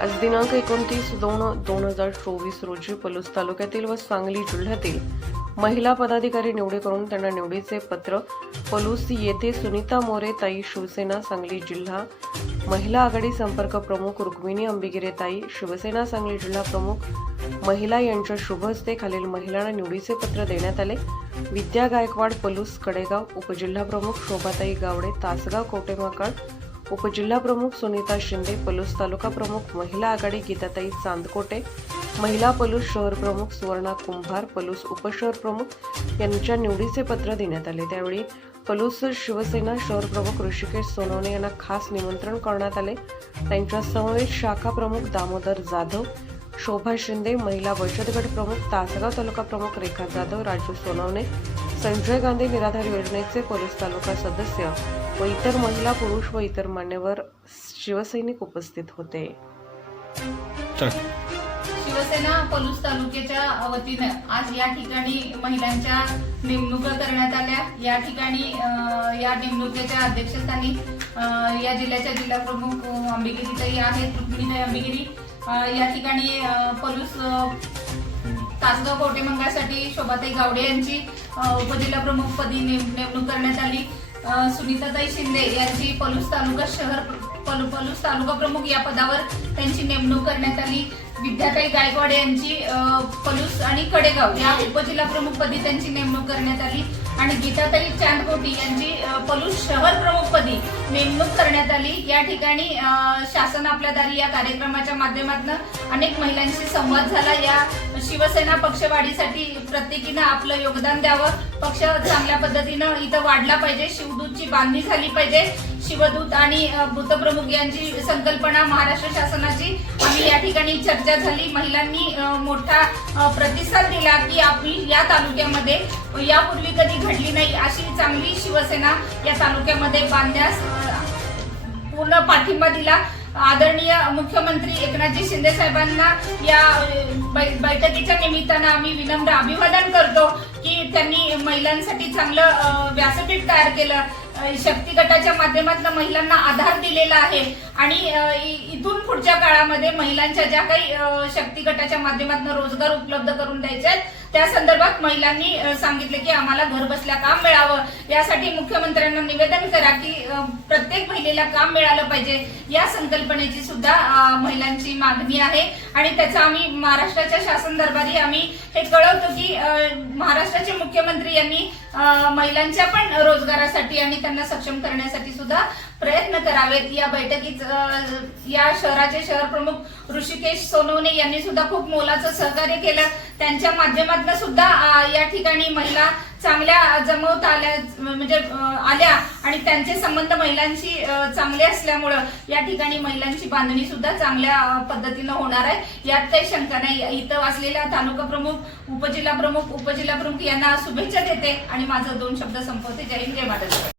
आज दिनांक एकोणतीस दोन दोन हजार चोवीस रोजी पलूस तालुक्यातील व सांगली जिल्ह्यातील महिला पदाधिकारी निवडी करून त्यांना निवडीचे पत्र. पलूस येथे सुनीता मोरे ताई शिवसेना सांगली जिल्हा महिला आघाडी संपर्क प्रमुख रुक्मिणी अंबिगिरे ताई शिवसेना सांगली जिल्हा प्रमुख महिला यांच्या शुभ हस्ते खालील महिलांना निवडीचे पत्र देण्यात आले. विद्या गायकवाड पलूस कडेगाव उपजिल्हा प्रमुख शोभाताई गावडे तासगाव कोटेमाकाळ उपजिल्हा प्रमुख सुनीता शिंदे पलूस तालुका प्रमुख महिला आघाडी गीताताई चांदकोटे महिला पलूस शहर प्रमुख सुवर्णा कुंभार पलूस उपशहर प्रमुख यांच्या निवडीचे पत्र देण्यात आले. त्यावेळी पलूस शिवसेना शहर प्रमुख ऋषिकेश सोनवणे यांना खास निमंत्रण करण्यात आले. त्यांच्या समवेत शाखा प्रमुख दामोदर जाधव शोभा शिंदे महिला बचत गट प्रमुख तासगाव तालुका प्रमुख रेखा जाधव राजू सोनवणे संजय गांधी निराधार योजनेचे पोलीस तालुका सदस्य व इतर महिला पुरुष व इतर मान्यवर शिवसैनिक उपस्थित होते. शिवसेना पलूस तालुक्याच्या वतीनं आज या ठिकाणी महिलांच्या नेमणुका करण्यात आल्या. या ठिकाणी या नेमणुकीच्या अध्यक्षस्थानी या जिल्ह्याच्या जिल्हा प्रमुख अ, अंबिगिरीताई आहेत रुक्मिणीताई अंबिगिरी या ठिकाणी पलूस तासगाव कवटेमंगळासाठी शोभाताई गावडे यांची अ, उपजिल्हा प्रमुख पदी नेम- नेमणूक करण्यात आली. सुनीताताई शिंदे यांची पलूस तालुका शहर पलूस तालुका प्रमुख या पदावर त्यांची नेमणूक करण्यात आली. विद्याताई गायकवाड यांची पलूस आणि कडेगाव या उपजिल्हा प्रमुख पदी त्यांची नेमणूक करण्यात आली. आणि गीताताई चांदकोटी यांची पलूस शहर प्रमुख पदी नेमणूक करण्यात आली. या ठिकाणी शासन आपल्या दारी या कार्यक्रमाच्या माध्यमातून अनेक महिलांशी संवाद झाला. या शिवसेना पक्षवाढीसाठी प्रत्येकीनं आपलं योगदान द्यावं. पक्ष चांगल्या पद्धतीनं इथं वाढला पाहिजे. शिवदूतची बांधणी झाली पाहिजे. शिवदूत आणि अ, भूतप्रमुख यांची संकल्पना महाराष्ट्र शासनाची. आम्ही या ठिकाणी चर्चा झाली. महिलांनी मोठा प्रतिसाद दिला की आपली या तालुक्यामध्ये यापूर्वी कधी घडली नाही अशी चांगली शिवसेना या तालुक्यामध्ये बांधण्यास पूर्ण पाठिंबा दिला. आदरणीय मुख्यमंत्री एकनाथजी शिंदे साहेबांना या बैठकीच्या निमित्तानं आम्ही विनम्र अभिवादन करतो की त्यांनी महिलांसाठी चांगलं व्यासपीठ तयार केलं. शक्ती गटाच्या माध्यमातून महिलांना आधार दिलेला आहे. आणि इथून पुढच्या काळामध्ये महिलांच्या ज्या काही शक्ती गटाच्या माध्यमातून रोजगार उपलब्ध करून द्यायचे आहेत त्या संदर्भात महिलांनी सांगितले की आम्हाला घर बसल्या काम मिळावं. यासाठी मुख्यमंत्र्यांना निवेदन करा की प्रत्येक महिलेला काम मिळालं पाहिजे या संकल्पनेची सुद्धा महिलांची मागणी आहे. आणि त्याचा आम्ही महाराष्ट्राच्या शासन दरबारी आम्ही हे कळवतो की महाराष्ट्राचे मुख्यमंत्री यांनी महिलांच्या पण रोजगारासाठी आणि त्यांना सक्षम करण्यासाठी सुद्धा प्रयत्न करावेत. या बैठकीत या शहराचे शहर प्रमुख ऋषिकेश सोनवणे यांनी सुद्धा खूप मोलाचं सहकार्य केलं. त्यांच्या माध्यमातून सुद्धा या ठिकाणी महिला चांगल्या जमवता आल्या म्हणजे आल्या आणि त्यांचे संबंध महिलांशी चांगले असल्यामुळं या ठिकाणी महिलांची बांधणी सुद्धा चांगल्या पद्धतीनं होणार आहे. यात काही शंका नाही. इथं असलेल्या तालुका प्रमुख उपजिल्हा प्रमुख उपजिल्हा प्रमुख यांना शुभेच्छा देते आणि माझं दोन शब्द संपवते. जय हिंद जय महाराष्ट्र